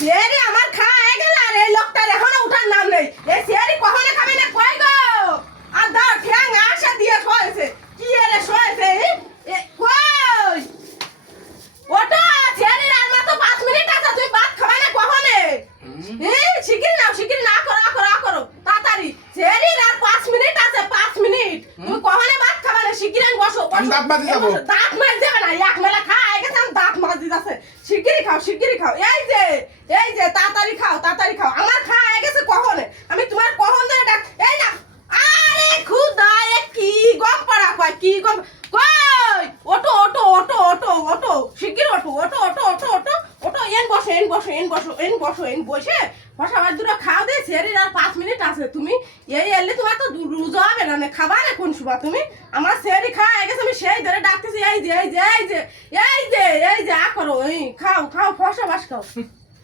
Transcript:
সেরি আমার খাওয়া হয়ে গেল আর এই লোকটার এখনো উঠার নাম নেই। এই সেরি কখনো খাবে না কই গো? আর দাও ঠ্যাং আশা দিয়ে শোয়েছে। কি এরে শোয়েছে? কই? ওটা সেরির আর মাত্র 5 মিনিট আছে, তুই ভাত খাবে না কখনো? শিগগির না করো তাড়াতাড়ি। সেরির আর 5 মিনিট আছে, 5 মিনিট। তুমি কখনো ভাত খাবে না? শিগগির বসো। দাঁত মাজি যাবো। দাঁত মাজি যাবে না, এক মেলা খায় গেছে দাঁত মাজি যাচ্ছে। শিগগিরই খাও। এই যে তাড়াতাড়ি খাও। আমার খায় গেছে কখনো? আমি তোমার কখন ধরে ডাক এই না। আরে খুদা এ কি গম পড়া কয়, কি গম কই? ওটো শিগগির ওটো এন বসে বসাবার দূরে খাও দে। সেরির আর 5 মিনিট আছে। তুমি এই এলে তোমার তো রুজো হবে না, খাবা না কোন সময় তুমি? আমার সেরি খাওয়া গেছে, আমি সেই ধরে ডাকতেছি এই যে আ করো, এই খাও ফসা বাস খাও।